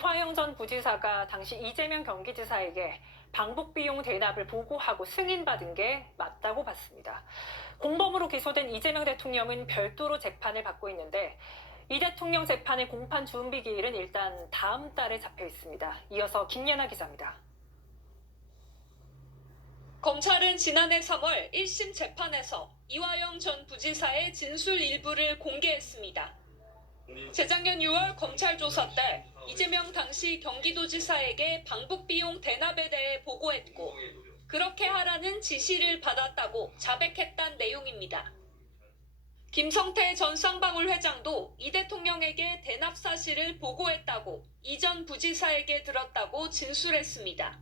화영 전 부지사가 당시 이재명 경기지사에게 방북 비용 대납을 보고하고 승인받은 게 맞다고 봤습니다. 공범으로 기소된 이재명 대통령은 별도로 재판을 받고 있는데 이 대통령 재판의 공판 준비 기일은 일단 다음 달에 잡혀 있습니다. 이어서 김예나 기자입니다. 검찰은 지난해 3월 1심 재판에서 이화영 전 부지사의 진술 일부를 공개했습니다. 재작년 6월 검찰 조사 때 이재명 당시 경기도지사에게 방북 비용 대납에 대해 보고했고 그렇게 하라는 지시를 받았다고 자백했단 내용입니다. 김성태 전 쌍방울 회장도 이 대통령에게 대납 사실을 보고했다고 이 전 부지사에게 들었다고 진술했습니다.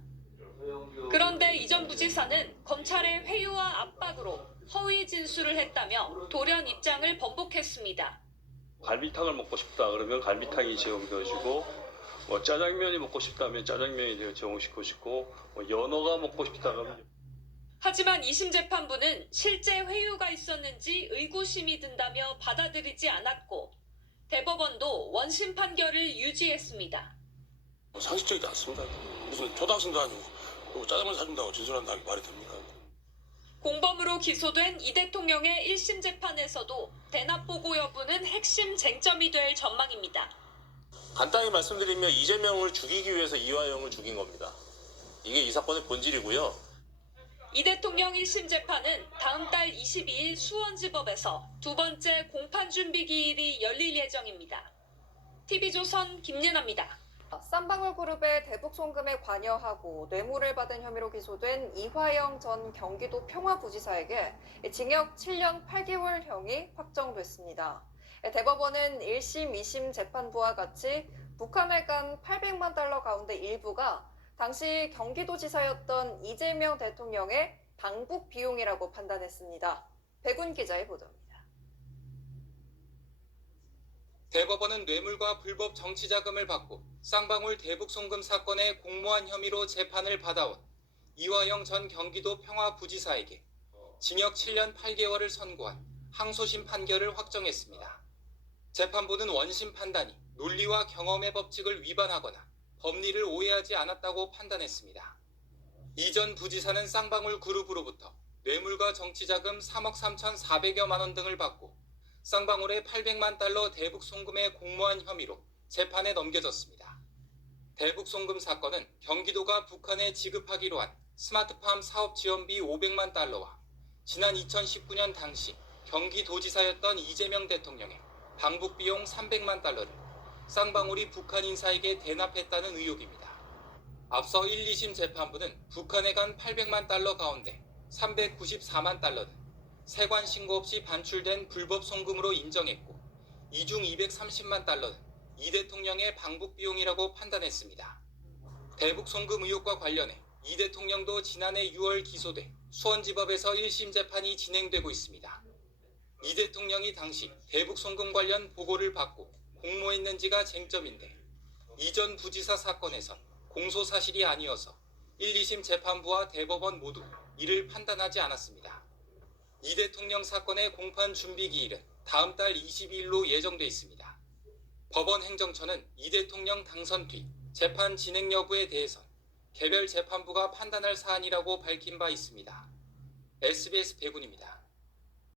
그런데 이 전 부지사는 검찰의 회유와 압박으로 허위 진술을 했다며 돌연 입장을 번복했습니다. 갈비탕을 먹고 싶다 그러면 갈비탕이 제공되어지고 짜장면이 먹고 싶다면 짜장면이 제공시키고 싶고 연어가 먹고 싶다 그러면. 하지만 2심 재판부는 실제 회유가 있었는지 의구심이 든다며 받아들이지 않았고 대법원도 원심 판결을 유지했습니다. 상식적이지 않습니다. 무슨 초등학생도 아니고 짜장면 사준다고 진술한다는 게 말이 됩니까? 공범으로 기소된 이 대통령의 1심 재판에서도 대납 보고 여부는 핵심 쟁점이 될 전망입니다. 간단히 말씀드리면 이재명을 죽이기 위해서 이화영을 죽인 겁니다. 이게 이 사건의 본질이고요. 이 대통령 1심 재판은 다음 달 22일 수원지법에서 두 번째 공판 준비 기일이 열릴 예정입니다. TV조선 김예나입니다. 쌍방울 그룹의 대북 송금에 관여하고 뇌물을 받은 혐의로 기소된 이화영 전 경기도 평화부지사에게 징역 7년 8개월형이 확정됐습니다. 대법원은 1심, 2심 재판부와 같이 북한에 간 800만 달러 가운데 일부가 당시 경기도지사였던 이재명 대통령의 방북 비용이라고 판단했습니다. 백운 기자의 보도입니다. 대법원은 뇌물과 불법 정치자금을 받고 쌍방울 대북 송금 사건의 공모한 혐의로 재판을 받아온 이화영 전 경기도 평화부지사에게 징역 7년 8개월을 선고한 항소심 판결을 확정했습니다. 재판부는 원심 판단이 논리와 경험의 법칙을 위반하거나 법리를 오해하지 않았다고 판단했습니다. 이 전 부지사는 쌍방울 그룹으로부터 뇌물과 정치자금 3억 3,400여만 원 등을 받고 쌍방울의 800만 달러 대북 송금에 공모한 혐의로 재판에 넘겨졌습니다. 대북 송금 사건은 경기도가 북한에 지급하기로 한 스마트팜 사업 지원비 500만 달러와 지난 2019년 당시 경기도지사였던 이재명 대통령의 방북 비용 300만 달러를 쌍방울이 북한 인사에게 대납했다는 의혹입니다. 앞서 1, 2심 재판부는 북한에 간 800만 달러 가운데 394만 달러는 세관 신고 없이 반출된 불법 송금으로 인정했고 이 중 230만 달러는 이 대통령의 방북 비용이라고 판단했습니다. 대북 송금 의혹과 관련해 이 대통령도 지난해 6월 기소돼 수원지법에서 1심 재판이 진행되고 있습니다. 이 대통령이 당시 대북 송금 관련 보고를 받고 공모했는지가 쟁점인데 이 전 부지사 사건에선 공소 사실이 아니어서 1, 2심 재판부와 대법원 모두 이를 판단하지 않았습니다. 이 대통령 사건의 공판 준비 기일은 다음 달 22일로 예정돼 있습니다. 법원 행정처는 이 대통령 당선 뒤 재판 진행 여부에 대해선 개별 재판부가 판단할 사안이라고 밝힌 바 있습니다. SBS 백운입니다.